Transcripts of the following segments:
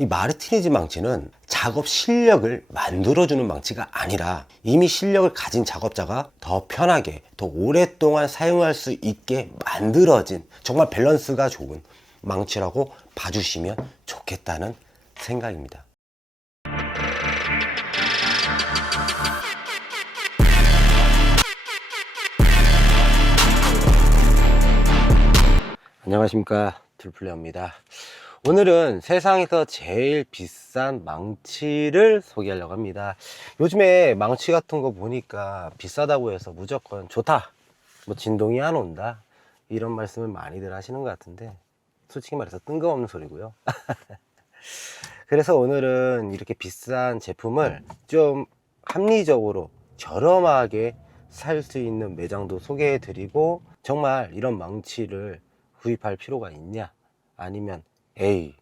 이 마르티니지 망치는 작업 실력을 만들어주는 망치가 아니라 이미 실력을 가진 작업자가 더 편하게 더 오랫동안 사용할 수 있게 만들어진 정말 밸런스가 좋은 망치라고 봐주시면 좋겠다는 생각입니다. 안녕하십니까, 툴플레어입니다. 오늘은 세상에서 제일 비싼 망치를 소개하려고 합니다. 요즘에 망치 같은 거 보니까 비싸다고 해서 무조건 좋다, 뭐 진동이 안 온다, 이런 말씀을 많이들 하시는 것 같은데 솔직히 말해서 뜬금없는 소리고요. 그래서 오늘은 이렇게 비싼 제품을 좀 합리적으로 저렴하게 살 수 있는 매장도 소개해 드리고, 정말 이런 망치를 구입할 필요가 있냐, 아니면 에이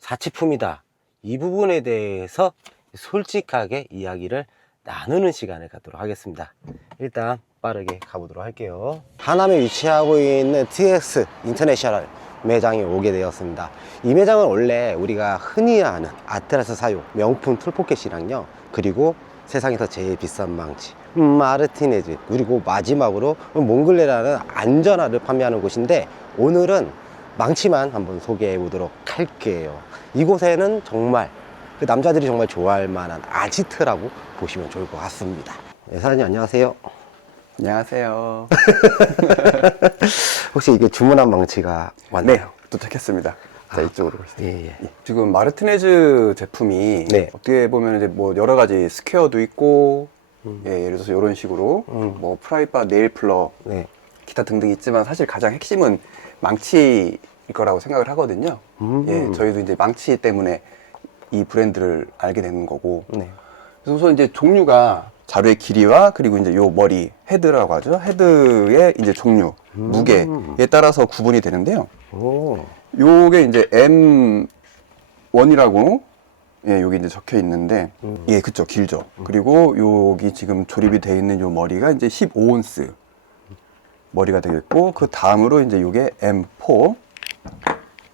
사치품이다, 이 부분에 대해서 솔직하게 이야기를 나누는 시간을 갖도록 하겠습니다. 일단 빠르게 가보도록 할게요. 하남에 위치하고 있는 TX 인터내셔널 매장에 오게 되었습니다. 이 매장은 원래 우리가 흔히 아는 아트라스 사용 명품 툴포켓이랑요, 그리고 세상에서 제일 비싼 망치 마르티네즈, 그리고 마지막으로 몽글레라는 안전화를 판매하는 곳인데, 오늘은 망치만 한번 소개해 보도록 할게요. 이곳에는 정말 그 남자들이 정말 좋아할 만한 아지트라고 보시면 좋을 것 같습니다. 네, 사장님 안녕하세요. 안녕하세요. 혹시 이게 주문한 망치가 맞나요? 네, 도착했습니다. 자, 이쪽으로 오세요. 예. 지금 마르티네즈 제품이 네. 어떻게 보면 이제 뭐 여러 가지 스퀘어도 있고, 예, 예를 들어서 이런 식으로 뭐 프라이바, 네일 플러, 네. 기타 등등 있지만 사실 가장 핵심은 망치일 거라고 생각을 하거든요. 예, 저희도 이제 망치 때문에 이 브랜드를 알게 되는 거고. 네. 그래서 우선 이제 종류가 자루의 길이와 그리고 이제 요 머리 헤드라고 하죠. 헤드의 이제 종류, 무게에 따라서 구분이 되는데요. 오. 요게 이제 M1이라고, 예, 여기 이제 적혀 있는데, 예, 그쵸, 길죠. 그리고 여기 지금 조립이 되어 있는 요 머리가 이제 15온스 머리가 되겠고, 그 다음으로 이제 요게 M4,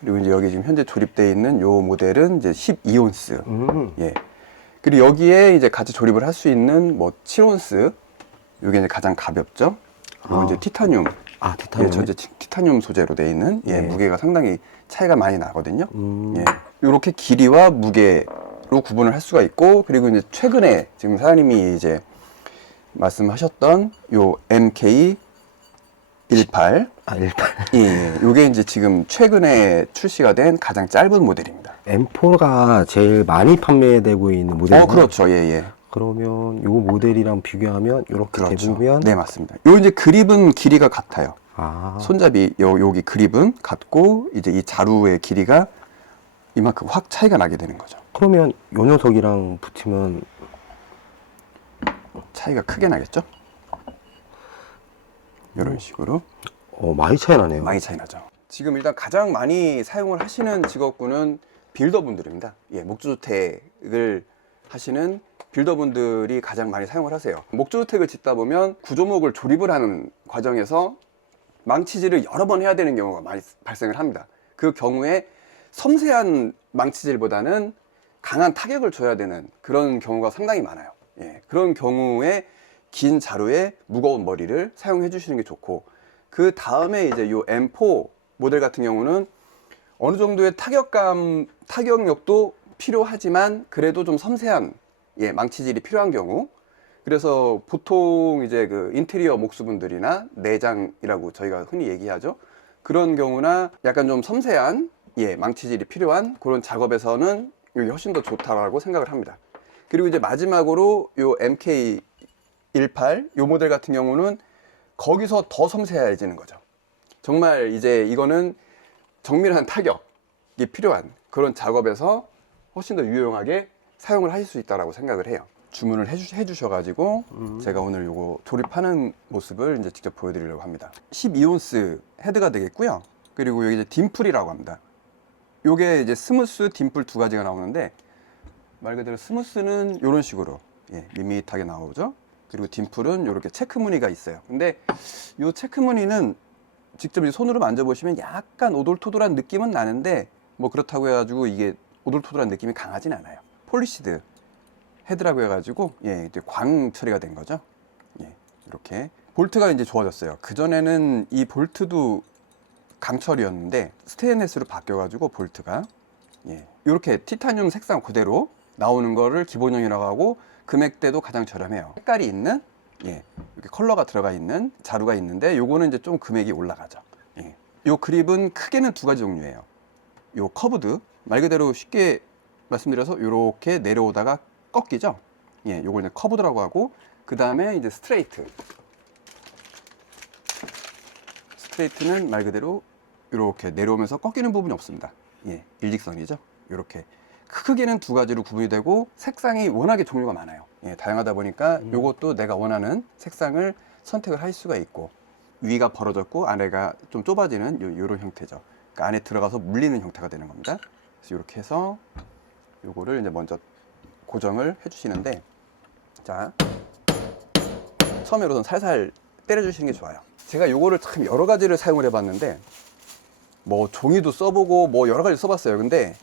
그리고 이제 여기 지금 현재 조립되어 있는 요 모델은 이제 12온스. 예. 그리고 여기에 이제 같이 조립을 할 수 있는 뭐 7온스, 요게 이제 가장 가볍죠. 그리고 이제 티타늄. 아, 티타늄. 예, 전체 티타늄 소재로 되어 있는, 예, 무게가 상당히 차이가 많이 나거든요. 예, 이렇게 길이와 무게로 구분을 할 수가 있고, 그리고 이제 최근에 지금 사장님이 이제 말씀하셨던 요 MK18, 아, 18. 예, 요게 이제 지금 최근에 출시가 된 가장 짧은 모델입니다. M4가 제일 많이 판매되고 있는 모델이요? 그렇죠, 예, 예. 그러면 요 모델이랑 비교하면 이렇게 그렇죠. 대보면 네, 맞습니다. 요 이제 그립은 길이가 같아요. 아, 손잡이 여기 그립은 같고, 이제 이 자루의 길이가 이만큼 확 차이가 나게 되는 거죠. 그러면 요 녀석이랑 붙이면 차이가 크게 나겠죠? 이런 식으로 많이 차이 나네요. 많이 차이 나죠. 지금 일단 가장 많이 사용을 하시는 직업군은 빌더분들입니다. 예, 목조주택을 하시는 빌더분들이 가장 많이 사용을 하세요. 목조주택을 짓다 보면 구조목을 조립을 하는 과정에서 망치질을 여러 번 해야 되는 경우가 많이 발생을 합니다. 그 경우에 섬세한 망치질보다는 강한 타격을 줘야 되는 그런 경우가 상당히 많아요. 예, 그런 경우에 긴 자루에 무거운 머리를 사용해 주시는 게 좋고, 그 다음에 이제 요 M4 모델 같은 경우는 어느 정도의 타격력도 필요하지만 그래도 좀 섬세한, 예, 망치질이 필요한 경우, 그래서 보통 이제 그 인테리어 목수분들이나 내장이라고 저희가 흔히 얘기하죠. 그런 경우나 약간 좀 섬세한, 예, 망치질이 필요한 그런 작업에서는 이게 훨씬 더 좋다라고 생각을 합니다. 그리고 이제 마지막으로 요 MK18 요 모델 같은 경우는 거기서 더 섬세해지는 거죠. 정말 이제 이거는 정밀한 타격이 필요한 그런 작업에서 훨씬 더 유용하게 사용을 하실 수 있다고 생각을 해요. 주문을 해주셔가지고 제가 오늘 요거 조립하는 모습을 이제 직접 보여드리려고 합니다. 12온스 헤드가 되겠고요. 그리고 여기 이제 딤플이라고 합니다. 요게 이제 스무스, 딤플 두 가지가 나오는데, 말 그대로 스무스는 이런 식으로, 예, 밋밋하게 나오죠. 그리고 딤플은 이렇게 체크 무늬가 있어요. 근데 이 체크 무늬는 직접 손으로 만져보시면 약간 오돌토돌한 느낌은 나는데, 뭐 그렇다고 해가지고 이게 오돌토돌한 느낌이 강하진 않아요. 폴리시드 헤드라고 해가지고 예, 이제 광 처리가 된 거죠. 예, 이렇게 볼트가 이제 좋아졌어요. 그 전에는 이 볼트도 강철이었는데 스테인레스로 바뀌어가지고 볼트가 예, 이렇게 티타늄 색상 그대로 나오는 거를 기본형이라고 하고 금액대도 가장 저렴해요. 색깔이 있는 예, 이렇게 컬러가 들어가 있는 자루가 있는데 요거는 이제 좀 금액이 올라가죠. 예. 요 그립은 크게는 두 가지 종류예요. 요 커브드 말 그대로 쉽게 말씀드려서 이렇게 내려오다가 꺾이죠. 예, 요걸 이제 커브드라고 하고 그 다음에 이제 스트레이트는 말 그대로 이렇게 내려오면서 꺾이는 부분이 없습니다. 예, 일직선이죠. 이렇게 크기는 두 가지로 구분이 되고 색상이 워낙에 종류가 많아요. 예, 다양하다 보니까 요것도 내가 원하는 색상을 선택을 할 수가 있고 위가 벌어졌고 아래가 좀 좁아지는 요런 형태죠. 그러니까 안에 들어가서 물리는 형태가 되는 겁니다. 그래서 이렇게 해서 요거를 이제 먼저 고정을 해주시는데 자 처음에 우선 살살 때려주시는 게 좋아요. 제가 요거를 참 여러 가지를 사용을 해봤는데 뭐 종이도 써보고 뭐 여러 가지 써봤어요. 근데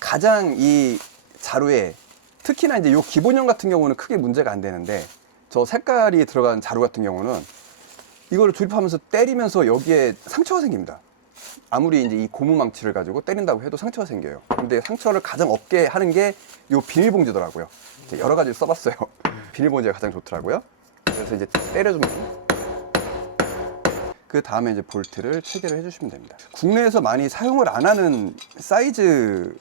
가장 이 자루에 특히나 이제 요 기본형 같은 경우는 크게 문제가 안 되는데 저 색깔이 들어간 자루 같은 경우는 이거를 조립하면서 때리면서 여기에 상처가 생깁니다. 아무리 이제 이 고무 망치를 가지고 때린다고 해도 상처가 생겨요. 근데 상처를 가장 없게 하는 게 요 비닐봉지더라고요. 여러 가지 써봤어요. 비닐봉지가 가장 좋더라고요. 그래서 이제 때려주면 그 다음에 이제 볼트를 체결을 해주시면 됩니다. 국내에서 많이 사용을 안 하는 사이즈의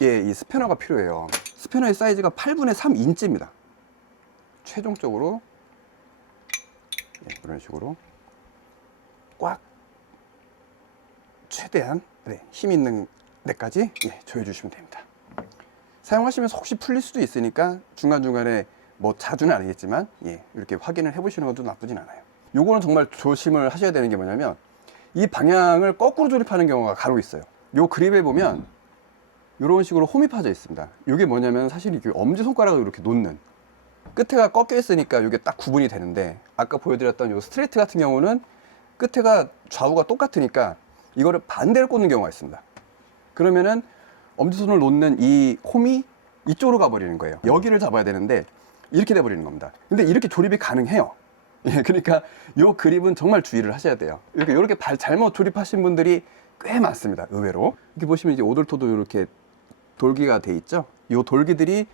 이 스패너가 필요해요. 스패너의 사이즈가 8분의 3인치입니다. 최종적으로 이런 식으로 꽉 최대한 힘 있는 데까지 조여주시면 됩니다. 사용하시면서 혹시 풀릴 수도 있으니까 중간중간에 뭐 자주는 아니겠지만 이렇게 확인을 해보시는 것도 나쁘진 않아요. 요거는 정말 조심을 하셔야 되는 게 뭐냐면 이 방향을 거꾸로 조립하는 경우가 간혹 있어요. 요 그립에 보면 이런 식으로 홈이 파져 있습니다. 이게 뭐냐면 사실 이게 엄지손가락을 이렇게 놓는 끝에가 꺾여 있으니까 이게 딱 구분이 되는데 아까 보여드렸던 요 스트레이트 같은 경우는 끝에가 좌우가 똑같으니까 이거를 반대로 꽂는 경우가 있습니다. 그러면은 엄지손을 놓는 이 홈이 이쪽으로 가버리는 거예요. 여기를 잡아야 되는데 이렇게 돼버리는 겁니다. 근데 이렇게 조립이 가능해요. 예, 그러니까 요 그립은 정말 주의를 하셔야 돼요. 이렇게 잘못 조립하신 분들이 꽤 많습니다. 의외로. 이렇게 보시면 이제 오돌토도 이렇게 돌기가 돼 있죠. 요 돌기들이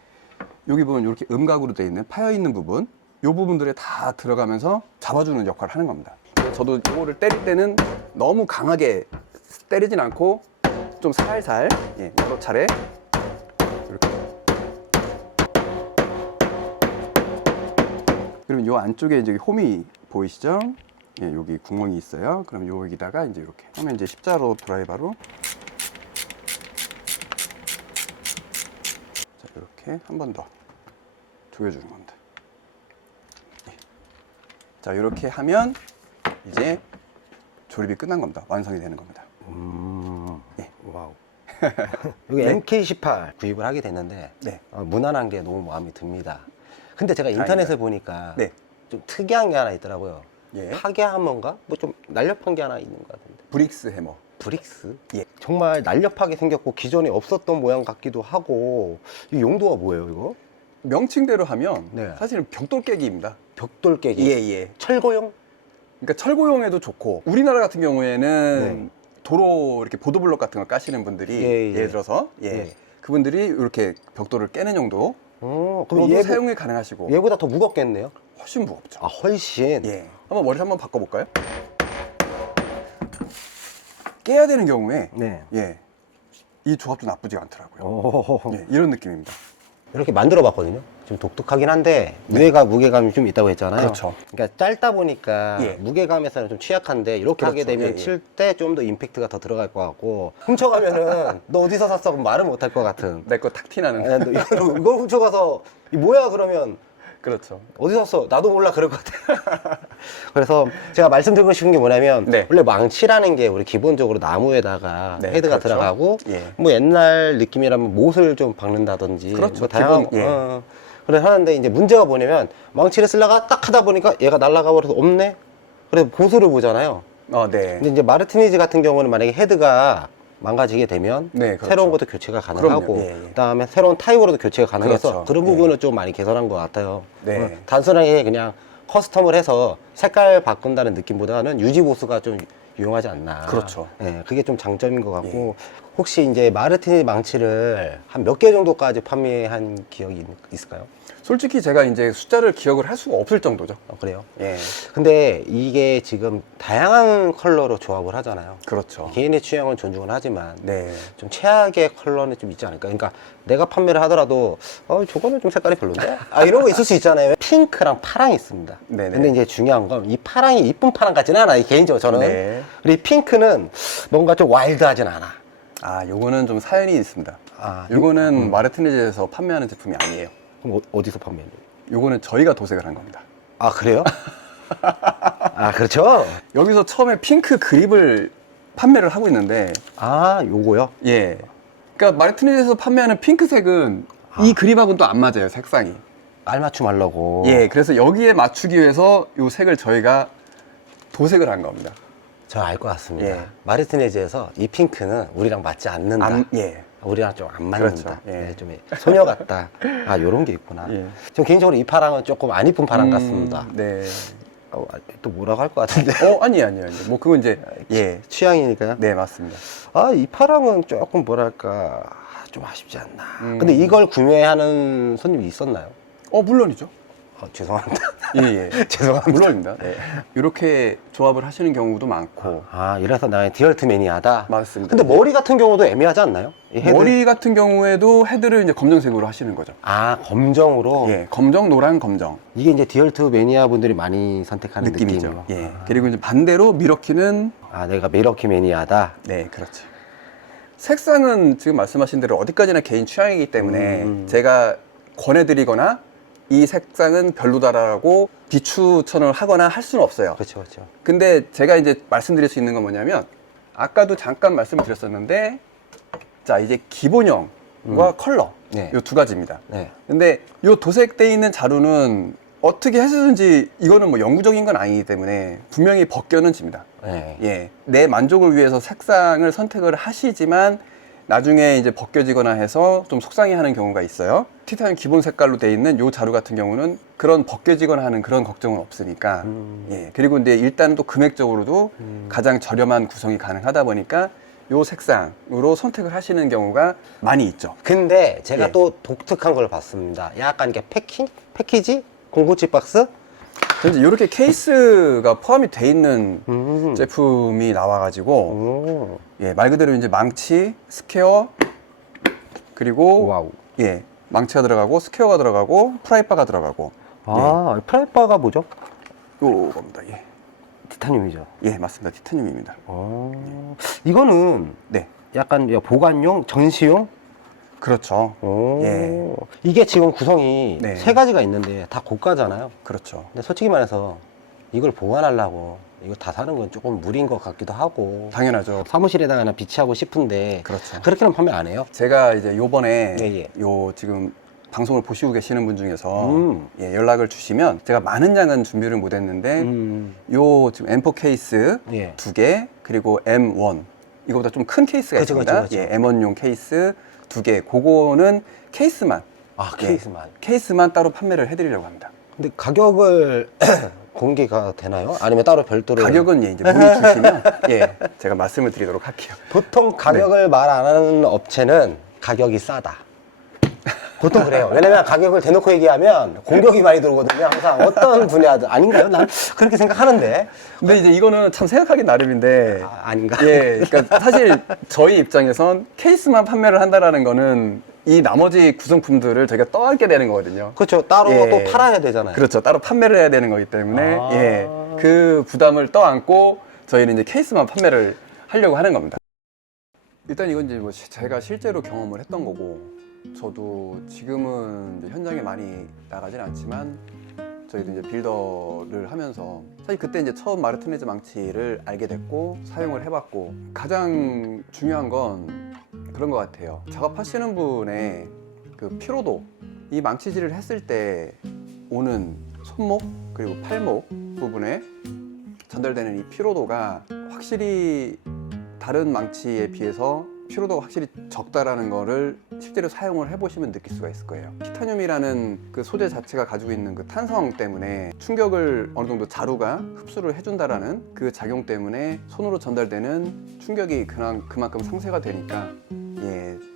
여기 보면 이렇게 음각으로 돼 있는 파여 있는 부분, 요 부분들에 다 들어가면서 잡아주는 역할을 하는 겁니다. 저도 이거를 때릴 때는 너무 강하게 때리진 않고 좀 살살 여러 차례 이렇게. 그러면 요 안쪽에 이제 홈이 보이시죠? 예, 여기 구멍이 있어요. 그럼 여기다가 이제 이렇게 하면 이제 십자로 드라이버로 자, 이렇게 한 번 더 조여주는 겁니다. 예. 자, 이렇게 하면 이제 조립이 끝난 겁니다. 완성이 되는 겁니다. 예. 와우. 여기 네. MK18 구입을 하게 됐는데 네. 무난한 게 너무 마음에 듭니다. 근데 제가 인터넷에 보니까 네. 좀 특이한 게 하나 있더라고요. 예. 파괴하머인가? 뭐 좀 날렵한 게 하나 있는 것 같은데. 브릭스 해머. 브릭스? 예. 정말 날렵하게 생겼고 기존에 없었던 모양 같기도 하고 이 용도가 뭐예요 이거? 명칭대로 하면 네. 사실은 벽돌 깨기입니다. 벽돌 깨기? 예. 철거용? 그러니까 철고용에도 좋고 우리나라 같은 경우에는 네. 도로 이렇게 보도블록 같은 걸 까시는 분들이 예. 예를 들어서 예. 그분들이 이렇게 벽돌을 깨는 정도 그럼 그럼 사용이 가능하시고 얘보다 더 무겁겠네요? 훨씬 무겁죠. 아 훨씬? 예. 한번 머리를 한번 바꿔볼까요? 깨야 되는 경우에 네. 이 조합도 나쁘지가 않더라고요. 오. 이런 느낌입니다. 이렇게 만들어 봤거든요. 좀 독특하긴 한데 무게감이 좀 있다고 했잖아요. 그렇죠. 그러니까 짧다 보니까 예. 무게감에서는 좀 취약한데 이렇게 하게 그렇죠. 되면 예. 칠 때 좀 더 임팩트가 더 들어갈 것 같고 훔쳐가면은 너 어디서 샀어? 그럼 말을 못 할 것 같은. 내 거 탁 티나는. 너 이걸 훔쳐가서 이 뭐야 그러면 그렇죠. 어디서 샀어? 나도 몰라 그럴 것 같아. 그래서 제가 말씀드리고 싶은 게 뭐냐면 네. 원래 망치라는 게 우리 기본적으로 나무에다가 네, 헤드가 그렇죠. 들어가고 예. 뭐 옛날 느낌이라면 못을 좀 박는다든지 그렇죠. 뭐 다양한 기본, 예. 그래 하는데 이제 문제가 뭐냐면 망치를 쓰다가 딱 하다 보니까 얘가 날아가 버려서 없네. 그래서 보수를 보잖아요. 네. 근데 이제 마르티니즈 같은 경우는 만약에 헤드가 망가지게 되면 네, 그렇죠. 새로운 것도 교체가 가능하고 그럼요. 예, 예. 그다음에 새로운 타입으로도 교체가 가능해서 그렇죠. 그런 예. 부분을 좀 많이 개선한 것 같아요. 네. 단순하게 그냥 커스텀을 해서 색깔 바꾼다는 느낌보다는 유지 보수가 좀 유용하지 않나. 그렇죠. 예, 그게 좀 장점인 것 같고 혹시 이제 마르티니 망치를 한 몇 개 정도까지 판매한 기억이 있을까요? 솔직히 제가 이제 숫자를 기억을 할 수가 없을 정도죠. 그래요? 예. 근데 이게 지금 다양한 컬러로 조합을 하잖아요. 그렇죠. 개인의 취향은 존중은 하지만 네. 좀 최악의 컬러는 좀 있지 않을까. 그러니까 내가 판매를 하더라도 저거는 좀 색깔이 별론데? 이런 거 있을 수 있잖아요. 핑크랑 파랑이 있습니다. 네네. 근데 이제 중요한 건 이 파랑이 이쁜 파랑 같지는 않아요. 개인적으로 저는. 네. 그리고 이 핑크는 뭔가 좀 와일드하진 않아. 아, 요거는 좀 사연이 있습니다. 아, 요거는 마르티네즈에서 판매하는 제품이 아니에요. 그럼 어디서 판매해요? 요거는 저희가 도색을 한 겁니다. 아, 그래요? 아, 그렇죠? 여기서 처음에 핑크 그립을 판매를 하고 있는데, 아, 요거요? 예. 그러니까 마르티네즈에서 판매하는 핑크색은 이 그립하고는 또 안 맞아요, 색상이. 알맞춤 하려고. 예, 그래서 여기에 맞추기 위해서 요 색을 저희가 도색을 한 겁니다. 저 알 것 같습니다. 예. 마르티네즈에서 이 핑크는 우리랑 맞지 않는다. 예. 우리랑 좀 안 맞는다. 그렇죠. 예. 네, 좀 소녀 같다. 요런 게 있구나. 예. 전 개인적으로 이 파랑은 조금 안 이쁜 파랑 같습니다. 네. 또 뭐라고 할 것 같은데. 아니에요. 뭐, 그건 이제, 예. 취향이니까요. 네, 맞습니다. 이 파랑은 조금 뭐랄까, 좀 아쉽지 않나. 음. 근데 이걸 구매하는 손님이 있었나요? 물론이죠. 죄송합니다. 예, 예. 죄송합니다. 물론입니다. 네. 이렇게 조합을 하시는 경우도 많고. 이래서 나의 디얼트 매니아다. 맞습니다. 근데 머리 같은 경우도 애매하지 않나요? 이 헤드? 머리 같은 경우에도 헤드를 이제 검정색으로 하시는 거죠. 검정으로? 예, 검정, 노랑, 검정. 이게 이제 디얼트 매니아 분들이 많이 선택하는 느낌이죠. 느낌이요. 예. 그리고 이제 반대로 미러키는 내가 미러키 매니아다. 네, 그렇죠. 색상은 지금 말씀하신 대로 어디까지나 개인 취향이기 때문에 제가 권해드리거나 이 색상은 별로다라고 비추천을 하거나 할 수는 없어요. 그렇죠, 그렇죠. 근데 제가 이제 말씀드릴 수 있는 건 뭐냐면 아까도 잠깐 말씀을 드렸었는데 자, 이제 기본형과 컬러 네. 요 두 가지입니다. 네. 근데 요 도색돼 있는 자루는 어떻게 해서든지 이거는 뭐 영구적인 건 아니기 때문에 분명히 벗겨는 집니다. 네. 예, 내 만족을 위해서 색상을 선택을 하시지만 나중에 이제 벗겨지거나 해서 좀 속상해하는 경우가 있어요. 티타늄 기본 색깔로 돼 있는 요 자루 같은 경우는 그런 벗겨지거나 하는 그런 걱정은 없으니까. 예, 그리고 이제 일단 또 금액적으로도 가장 저렴한 구성이 가능하다 보니까 요 색상으로 선택을 하시는 경우가 많이 있죠. 근데 제가 예. 또 독특한 걸 봤습니다. 약간 이게 패키지? 공구치 박스? 이제 이렇게 케이스가 포함이 돼 있는 음. 제품이 나와가지고 오. 예, 말 그대로 이제 망치, 스퀘어 그리고 와우. 예, 망치가 들어가고 스퀘어가 들어가고 프라이바가 들어가고 프라이바가 뭐죠? 요겁니다. 예, 티타늄이죠. 예, 맞습니다. 티타늄입니다. 이거는 네, 약간 보관용, 전시용? 그렇죠. 예. 이게 지금 구성이 네. 세 가지가 있는데 다 고가잖아요. 그렇죠. 근데 솔직히 말해서 이걸 보관하려고 이거 다 사는 건 조금 무리인 것 같기도 하고 당연하죠. 사무실에다가 하나 비치하고 싶은데 그렇죠. 그렇게는 판매 안 해요. 제가 이제 요번에 예. 요 지금 방송을 보시고 계시는 분 중에서 음. 예, 연락을 주시면 제가 많은 양은 준비를 못 했는데 요 지금 M4 케이스 예. 2개 그리고 M1 이거보다 좀 큰 케이스가 그쵸, 있습니다. 그쵸. 예, M1용 케이스 2개. 그거는 케이스만 케이스만. 케이스만 따로 판매를 해드리려고 합니다. 근데 가격을 공개가 되나요? 아니면 따로 별도로? 가격은 예, 이제 문의 주시면 예, 제가 말씀을 드리도록 할게요. 보통 가격을 말 안 하는 업체는 가격이 싸다. 보통 그래요. 왜냐면 가격을 대놓고 얘기하면 공격이 많이 들어오거든요. 항상 어떤 분야든 아닌가요? 난 그렇게 생각하는데. 근데 이제 이거는 참 생각하기 나름인데 아닌가? 예, 그러니까 사실 저희 입장에선 케이스만 판매를 한다라는 거는 이 나머지 구성품들을 저희가 떠안게 되는 거거든요. 그렇죠. 따로 예. 또 팔아야 되잖아요. 그렇죠. 따로 판매를 해야 되는 거기 때문에 아. 예, 그 부담을 떠안고 저희는 이제 케이스만 판매를 하려고 하는 겁니다. 일단 이건 이제 뭐 제가 실제로 경험을 했던 거고 저도 지금은 이제 현장에 많이 나가진 않지만 저희도 이제 빌더를 하면서 사실 그때 이제 처음 마르티네즈 망치를 알게 됐고 사용을 해봤고 가장 중요한 건 그런 것 같아요. 작업하시는 분의 그 피로도, 이 망치질을 했을 때 오는 손목 그리고 팔목 부분에 전달되는 이 피로도가 확실히 다른 망치에 비해서 피로도가 확실히 적다라는 거를 실제로 사용을 해보시면 느낄 수가 있을 거예요. 티타늄이라는 그 소재 자체가 가지고 있는 그 탄성 때문에 충격을 어느 정도 자루가 흡수를 해준다라는 그 작용 때문에 손으로 전달되는 충격이 그만큼 상쇄가 되니까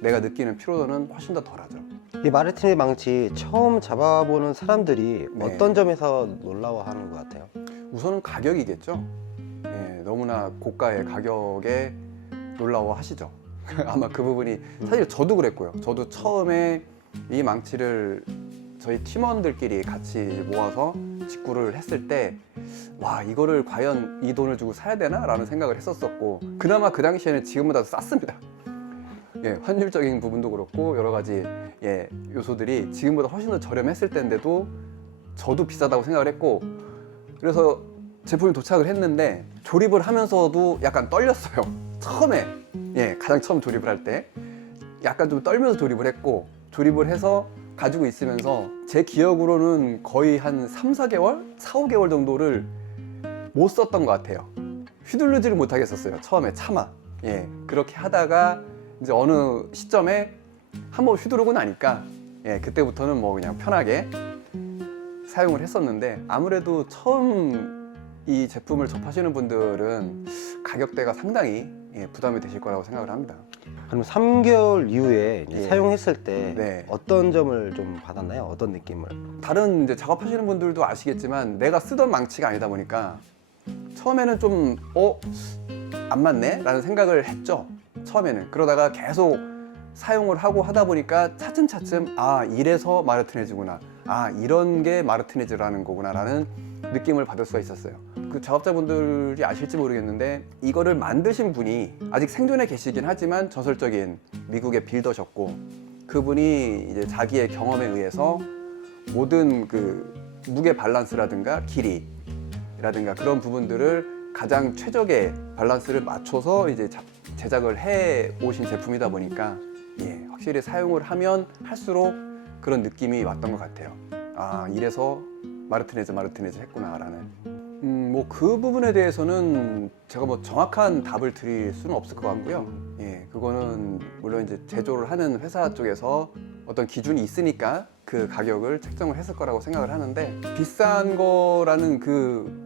내가 느끼는 피로도는 훨씬 더 덜하죠. 이 마르티니 망치 처음 잡아보는 사람들이 네. 어떤 점에서 놀라워하는 것 같아요? 우선은 가격이겠죠. 너무나 고가의 가격에 놀라워하시죠. 아마 그 부분이 사실 저도 그랬고요. 저도 처음에 이 망치를 저희 팀원들끼리 같이 모아서 직구를 했을 때 와, 이거를 과연 이 돈을 주고 사야 되나? 라는 생각을 했었었고, 그나마 그 당시에는 지금보다 쌌습니다. 환율적인 부분도 그렇고 여러 가지 요소들이 지금보다 훨씬 더 저렴했을 때인데도 저도 비싸다고 생각을 했고, 그래서 제품이 도착을 했는데 조립을 하면서도 약간 떨렸어요. 처음에 가장 처음 조립을 할 때 약간 좀 떨면서 조립을 했고, 조립을 해서 가지고 있으면서 제 기억으로는 거의 한 3-4개월? 4-5개월 정도를 못 썼던 것 같아요. 휘두르지를 못하겠었어요. 처음에 차마. 그렇게 하다가 이제 어느 시점에 한번 휘두르고 나니까 그때부터는 뭐 그냥 편하게 사용을 했었는데, 아무래도 처음 이 제품을 접하시는 분들은 가격대가 상당히 부담이 되실 거라고 생각을 합니다. 그럼 3개월 이후에 이제 사용했을 때 네. 어떤 점을 좀 받았나요? 어떤 느낌을? 다른 이제 작업하시는 분들도 아시겠지만 내가 쓰던 망치가 아니다 보니까 처음에는 좀 안 맞네? 라는 생각을 했죠. 처음에는. 그러다가 계속 사용을 하고 하다 보니까 차츰차츰 이래서 마르티네즈구나, 이런 게 마르티네즈라는 거구나 라는 느낌을 받을 수가 있었어요. 그 작업자분들이 아실지 모르겠는데 이거를 만드신 분이 아직 생존에 계시긴 하지만 전설적인 미국의 빌더셨고, 그분이 이제 자기의 경험에 의해서 모든 그 무게 밸런스라든가 길이라든가 그런 부분들을 가장 최적의 밸런스를 맞춰서 이제 제작을 해 오신 제품이다 보니까 확실히 사용을 하면 할수록 그런 느낌이 왔던 것 같아요. 이래서 마르티네즈 했구나라는. 뭐 그 부분에 대해서는 제가 뭐 정확한 답을 드릴 수는 없을 것 같고요. 그거는 물론 이제 제조를 하는 회사 쪽에서 어떤 기준이 있으니까 그 가격을 책정을 했을 거라고 생각을 하는데, 비싼 거라는 그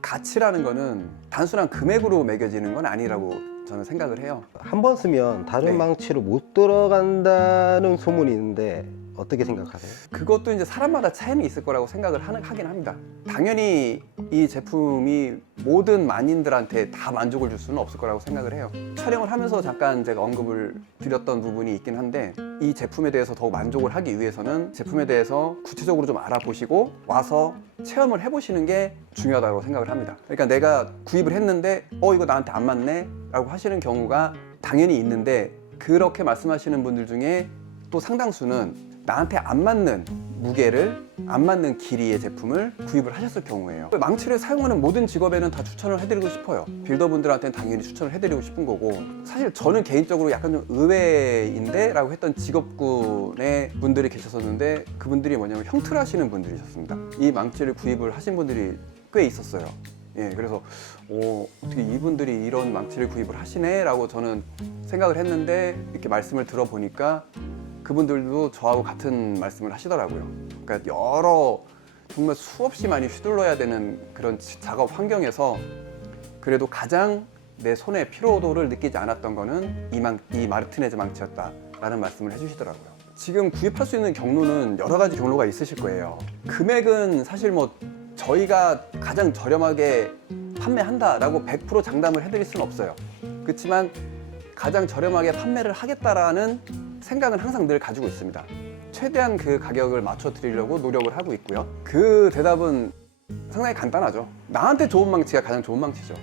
가치라는 거는 단순한 금액으로 매겨지는 건 아니라고 저는 생각을 해요. 한 번 쓰면 다른 네. 망치로 못 들어간다는 소문이 있는데 어떻게 생각하세요? 그것도 이제 사람마다 차이는 있을 거라고 생각을 하긴 합니다. 당연히 이 제품이 모든 만인들한테 다 만족을 줄 수는 없을 거라고 생각을 해요. 촬영을 하면서 잠깐 제가 언급을 드렸던 부분이 있긴 한데, 이 제품에 대해서 더욱 만족을 하기 위해서는 제품에 대해서 구체적으로 좀 알아보시고 와서 체험을 해보시는 게 중요하다고 생각을 합니다. 그러니까 내가 구입을 했는데 이거 나한테 안 맞네? 라고 하시는 경우가 당연히 있는데, 그렇게 말씀하시는 분들 중에 또 상당수는 나한테 안 맞는 무게를, 안 맞는 길이의 제품을 구입을 하셨을 경우에요. 망치를 사용하는 모든 직업에는 다 추천을 해드리고 싶어요. 빌더분들한테는 당연히 추천을 해드리고 싶은 거고, 사실 저는 개인적으로 약간 좀 의외인데? 라고 했던 직업군의 분들이 계셨었는데, 그분들이 뭐냐면 형틀 하시는 분들이셨습니다. 이 망치를 구입을 하신 분들이 꽤 있었어요. 그래서 어떻게 이분들이 이런 망치를 구입을 하시네? 라고 저는 생각을 했는데, 이렇게 말씀을 들어보니까 그분들도 저하고 같은 말씀을 하시더라고요. 그러니까 여러 정말 수없이 많이 휘둘러야 되는 그런 작업 환경에서 그래도 가장 내 손의 피로도를 느끼지 않았던 거는 이 마르티네즈 망치였다라는 말씀을 해주시더라고요. 지금 구입할 수 있는 경로는 여러 가지 경로가 있으실 거예요. 금액은 사실 뭐 저희가 가장 저렴하게 판매한다라고 100% 장담을 해드릴 수는 없어요. 그렇지만 가장 저렴하게 판매를 하겠다라는 생각은 항상 늘 가지고 있습니다. 최대한 그 가격을 맞춰 드리려고 노력을 하고 있고요. 그 대답은 상당히 간단하죠. 나한테 좋은 망치가 가장 좋은 망치죠.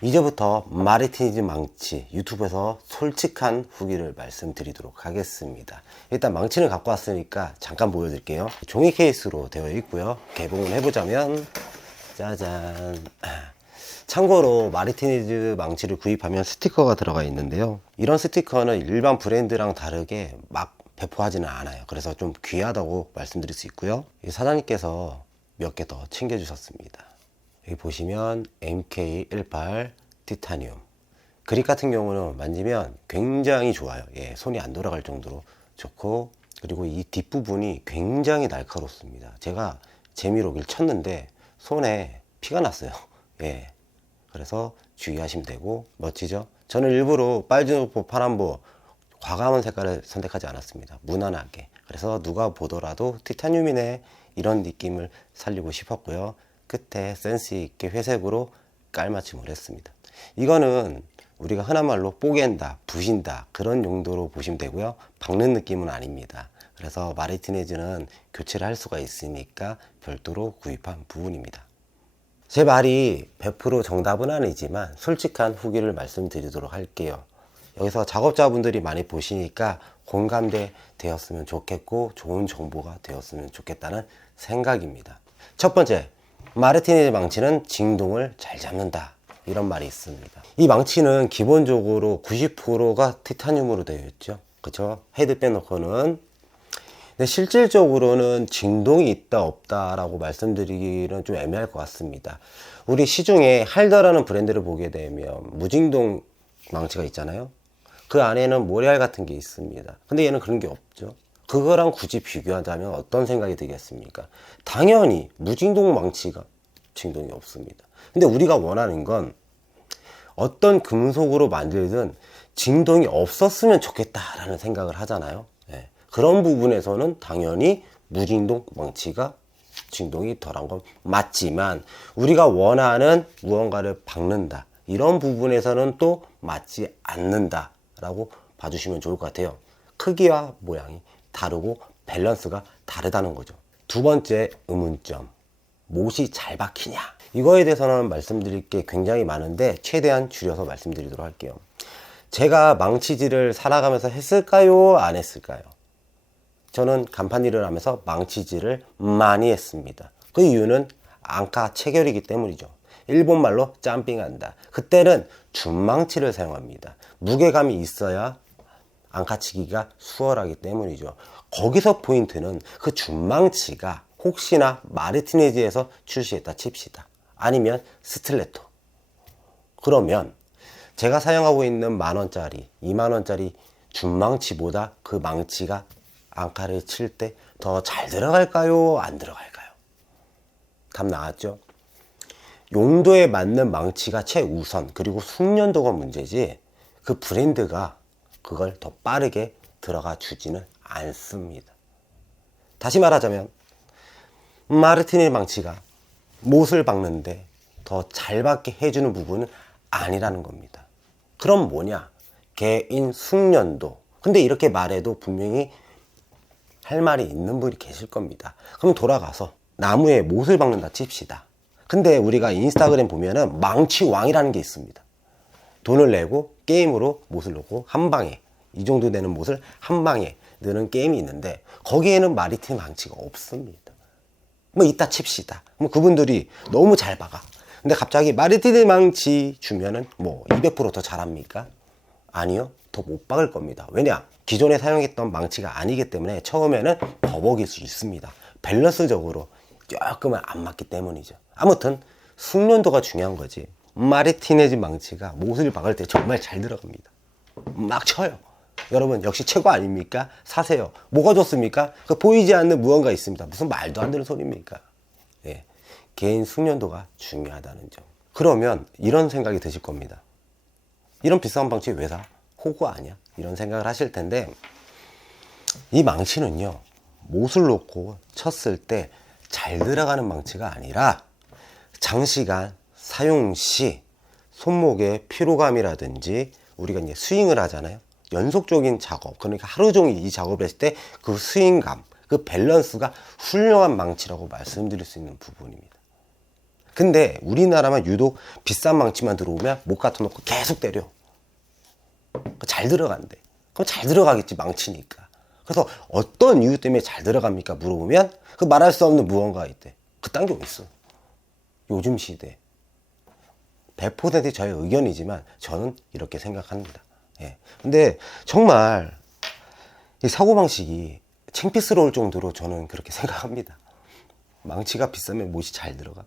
이제부터 마르티니즈 망치 유튜브에서 솔직한 후기를 말씀드리도록 하겠습니다. 일단 망치를 갖고 왔으니까 잠깐 보여드릴게요. 종이 케이스로 되어 있고요. 개봉을 해보자면 짜잔. 참고로 마르티니즈 망치를 구입하면 스티커가 들어가 있는데요, 이런 스티커는 일반 브랜드랑 다르게 막 배포하지는 않아요. 그래서 좀 귀하다고 말씀드릴 수 있고요. 사장님께서 몇 개 더 챙겨 주셨습니다. 여기 보시면 MK18 티타늄 그립 같은 경우는 만지면 굉장히 좋아요. 예, 손이 안 돌아갈 정도로 좋고, 그리고 이 뒷부분이 굉장히 날카롭습니다. 제가 재미로길 쳤는데 손에 피가 났어요. 예, 그래서 주의하시면 되고, 멋지죠? 저는 일부러 빨주노포 파란보 과감한 색깔을 선택하지 않았습니다. 무난하게. 그래서 누가 보더라도 티타늄이네 이런 느낌을 살리고 싶었고요. 끝에 센스 있게 회색으로 깔맞춤을 했습니다. 이거는 우리가 흔한 말로 뽀갠다, 부신다 그런 용도로 보시면 되고요. 박는 느낌은 아닙니다. 그래서 마르티네즈는 교체를 할 수가 있으니까 별도로 구입한 부분입니다. 제 말이 100% 정답은 아니지만 솔직한 후기를 말씀드리도록 할게요. 여기서 작업자분들이 많이 보시니까 공감대 되었으면 좋겠고 좋은 정보가 되었으면 좋겠다는 생각입니다. 첫 번째, 마르티네즈 망치는 진동을 잘 잡는다 이런 말이 있습니다. 이 망치는 기본적으로 90%가 티타늄으로 되어 있죠. 그렇죠? 헤드 빼놓고는. 근데 실질적으로는 진동이 있다 없다 라고 말씀드리기는 좀 애매할 것 같습니다. 우리 시중에 할더라는 브랜드를 보게 되면 무진동 망치가 있잖아요. 그 안에는 모래알 같은 게 있습니다. 근데 얘는 그런 게 없죠. 그거랑 굳이 비교하자면 어떤 생각이 들겠습니까? 당연히 무진동 망치가 진동이 없습니다. 근데 우리가 원하는 건 어떤 금속으로 만들든 진동이 없었으면 좋겠다라는 생각을 하잖아요. 예. 그런 부분에서는 당연히 무진동 망치가 진동이 덜한 건 맞지만, 우리가 원하는 무언가를 박는다 이런 부분에서는 또 맞지 않는다 라고 봐주시면 좋을 것 같아요. 크기와 모양이 다르고 밸런스가 다르다는 거죠. 두 번째 의문점, 못이 잘 박히냐? 이거에 대해서는 말씀드릴 게 굉장히 많은데 최대한 줄여서 말씀드리도록 할게요. 제가 망치질을 살아가면서 했을까요? 안 했을까요? 저는 간판 일을 하면서 망치질을 많이 했습니다. 그 이유는 앙카 체결이기 때문이죠. 일본말로 짬핑한다. 그때는 준망치를 사용합니다. 무게감이 있어야 앙카치기가 수월하기 때문이죠. 거기서 포인트는 그 준망치가 혹시나 마르티네즈에서 출시했다 칩시다. 아니면 스틸레토. 그러면 제가 사용하고 있는 10,000원짜리, 20,000원짜리 준망치보다 그 망치가 앙카를 칠 때 더 잘 들어갈까요? 안 들어갈까요? 답 나왔죠? 용도에 맞는 망치가 최우선, 그리고 숙련도가 문제지 그 브랜드가 그걸 더 빠르게 들어가 주지는 않습니다. 다시 말하자면 마르티네즈 망치가 못을 박는데 더 잘 박게 해주는 부분은 아니라는 겁니다. 그럼 뭐냐? 개인 숙련도. 근데 이렇게 말해도 분명히 할 말이 있는 분이 계실 겁니다. 그럼 돌아가서 나무에 못을 박는다 칩시다. 근데 우리가 인스타그램 보면은 망치왕이라는 게 있습니다. 돈을 내고 게임으로 못을 넣고 한 방에, 이 정도 되는 못을 한 방에 넣는 게임이 있는데 거기에는 마르티네즈 망치가 없습니다. 뭐 이따 칩시다. 뭐 그분들이 너무 잘 박아. 근데 갑자기 마르티네즈 망치 주면은 뭐 200% 더 잘합니까? 아니요. 더 못 박을 겁니다. 왜냐? 기존에 사용했던 망치가 아니기 때문에 처음에는 버벅일 수 있습니다. 밸런스적으로 조금은 안 맞기 때문이죠. 아무튼 숙련도가 중요한 거지. 마르티네즈 망치가 못을 박을 때 정말 잘 들어갑니다. 막 쳐요. 여러분 역시 최고 아닙니까? 사세요. 뭐가 좋습니까? 그 보이지 않는 무언가 있습니다. 무슨 말도 안 되는 소리입니까? 예. 개인 숙련도가 중요하다는 점. 그러면 이런 생각이 드실 겁니다. 이런 비싼 망치 왜 사? 호구 아니야? 이런 생각을 하실 텐데, 이 망치는요 못을 놓고 쳤을 때 잘 들어가는 망치가 아니라 장시간 사용 시 손목의 피로감이라든지, 우리가 이제 스윙을 하잖아요. 연속적인 작업, 그러니까 하루 종일 이 작업을 했을 때 그 스윙감, 그 밸런스가 훌륭한 망치라고 말씀드릴 수 있는 부분입니다. 근데 우리나라만 유독 비싼 망치만 들어오면 못 갖다 놓고 계속 때려. 잘 들어간대. 그럼 잘 들어가겠지, 망치니까. 그래서 어떤 이유 때문에 잘 들어갑니까? 물어보면 그 말할 수 없는 무언가가 있대. 그딴 게 어딨어. 요즘 시대. 100% 저의 의견이지만 저는 이렇게 생각합니다. 예. 근데 정말 이 사고방식이 창피스러울 정도로 저는 그렇게 생각합니다. 망치가 비싸면 못이 잘 들어가.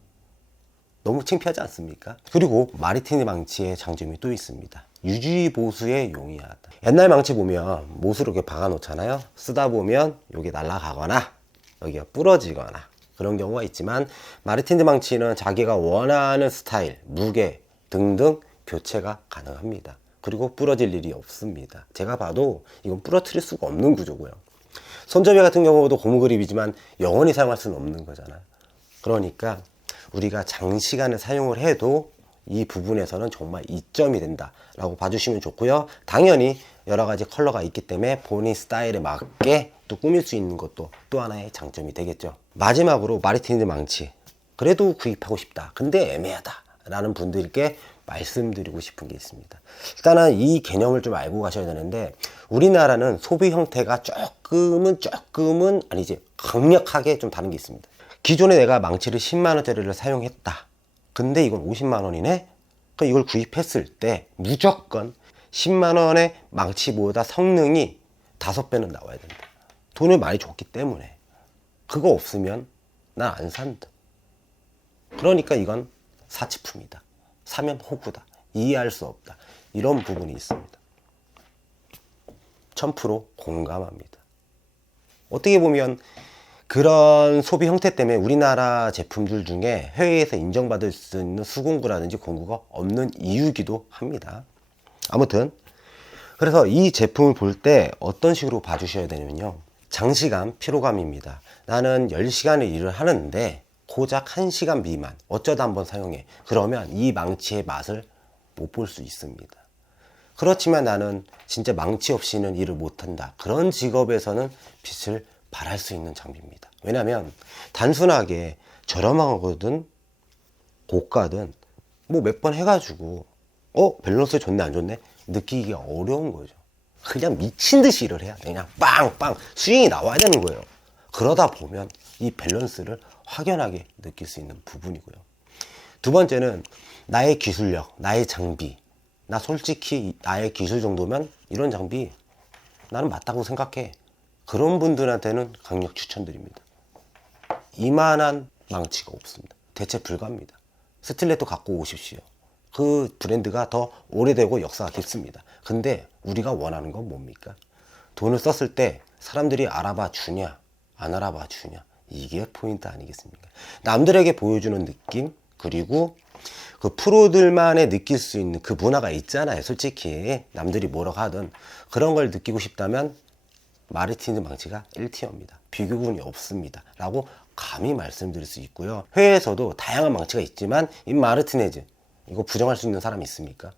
너무 창피하지 않습니까? 그리고 마리티니 망치의 장점이 또 있습니다. 유지 보수에 용이하다. 옛날 망치 보면 못으로 이렇게 박아 놓잖아요. 쓰다 보면 여기 날아가거나 여기가 부러지거나 그런 경우가 있지만, 마리티니 망치는 자기가 원하는 스타일, 무게 등등 교체가 가능합니다. 그리고 부러질 일이 없습니다. 제가 봐도 이건 부러뜨릴 수가 없는 구조고요. 손잡이 같은 경우도 고무 그립이지만 영원히 사용할 수는 없는 거잖아요. 그러니까 우리가 장시간을 사용을 해도 이 부분에서는 정말 이점이 된다 라고 봐주시면 좋고요. 당연히 여러 가지 컬러가 있기 때문에 본인 스타일에 맞게 또 꾸밀 수 있는 것도 또 하나의 장점이 되겠죠. 마지막으로 마리티니 망치, 그래도 구입하고 싶다, 근데 애매하다 라는 분들께 말씀드리고 싶은 게 있습니다. 일단은 이 개념을 좀 알고 가셔야 되는데, 우리나라는 소비 형태가 조금은 아니지 강력하게 좀 다른 게 있습니다. 기존에 내가 망치를 10만원짜리를 사용했다, 근데 이건 50만원이네? 그럼 이걸 구입했을 때 무조건 10만원의 망치보다 성능이 5배는 나와야 된다. 돈을 많이 줬기 때문에. 그거 없으면 난 안 산다. 그러니까 이건 사치품이다, 사면 호구다, 이해할 수 없다, 이런 부분이 있습니다. 1000% 공감합니다. 어떻게 보면 그런 소비 형태 때문에 우리나라 제품들 중에 해외에서 인정받을 수 있는 수공구라든지 공구가 없는 이유기도 합니다. 아무튼 그래서 이 제품을 볼 때 어떤 식으로 봐주셔야 되냐면요, 장시간 피로감입니다. 나는 10시간을 일을 하는데 고작 1시간 미만 어쩌다 한번 사용해. 그러면 이 망치의 맛을 못 볼 수 있습니다. 그렇지만 나는 진짜 망치 없이는 일을 못한다, 그런 직업에서는 빛을 발할 수 있는 장비입니다. 왜냐면 단순하게 저렴하거든 고가든 뭐 몇 번 해가지고 밸런스 좋네 안 좋네 느끼기가 어려운 거죠. 그냥 미친 듯이 일을 해야 돼. 그냥 빵빵 스윙이 나와야 되는 거예요. 그러다 보면 이 밸런스를 확연하게 느낄 수 있는 부분이고요. 두 번째는 나의 기술력, 나의 장비. 나 솔직히 나의 기술 정도면 이런 장비 나는 맞다고 생각해. 그런 분들한테는 강력 추천드립니다. 이만한 망치가 없습니다. 대체 불가합니다. 스틸레토 갖고 오십시오. 그 브랜드가 더 오래되고 역사가 깊습니다. 근데 우리가 원하는 건 뭡니까? 돈을 썼을 때 사람들이 알아봐 주냐 안 알아봐 주냐, 이게 포인트 아니겠습니까? 남들에게 보여주는 느낌, 그리고 그 프로들만의 느낄 수 있는 그 문화가 있잖아요. 솔직히 남들이 뭐라고 하든 그런 걸 느끼고 싶다면 마리티니 망치가 1티어입니다. 비교군이 없습니다 라고 감히 말씀드릴 수 있고요. 해외에서도 다양한 망치가 있지만 이 마르티네즈 이거 부정할 수 있는 사람이 있습니까?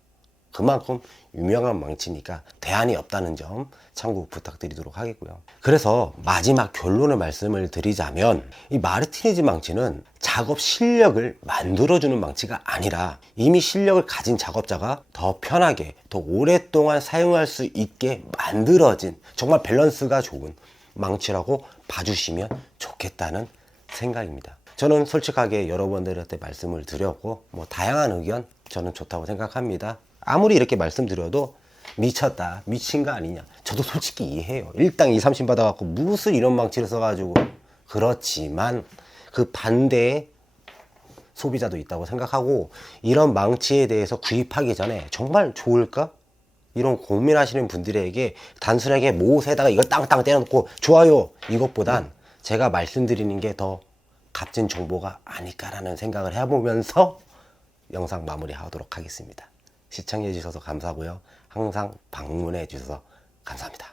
그만큼 유명한 망치니까 대안이 없다는 점 참고 부탁드리도록 하겠고요. 그래서 마지막 결론을 말씀을 드리자면, 이 마르티네즈 망치는 작업 실력을 만들어주는 망치가 아니라 이미 실력을 가진 작업자가 더 편하게 더 오랫동안 사용할 수 있게 만들어진 정말 밸런스가 좋은 망치라고 봐주시면 좋겠다는 생각입니다. 저는 솔직하게 여러분들한테 말씀을 드렸고 다양한 의견 저는 좋다고 생각합니다. 아무리 이렇게 말씀드려도 미쳤다, 미친 거 아니냐, 저도 솔직히 이해해요. 일당 2, 30 받아갖고 무슨 이런 망치를 써가지고. 그렇지만 그 반대의 소비자도 있다고 생각하고, 이런 망치에 대해서 구입하기 전에 정말 좋을까? 이런 고민하시는 분들에게 단순하게 못에다가 이걸 땅땅 때려놓고 좋아요 이것보단 제가 말씀드리는 게 더 값진 정보가 아닐까라는 생각을 해보면서 영상 마무리하도록 하겠습니다. 시청해 주셔서 감사하고요. 항상 방문해 주셔서 감사합니다.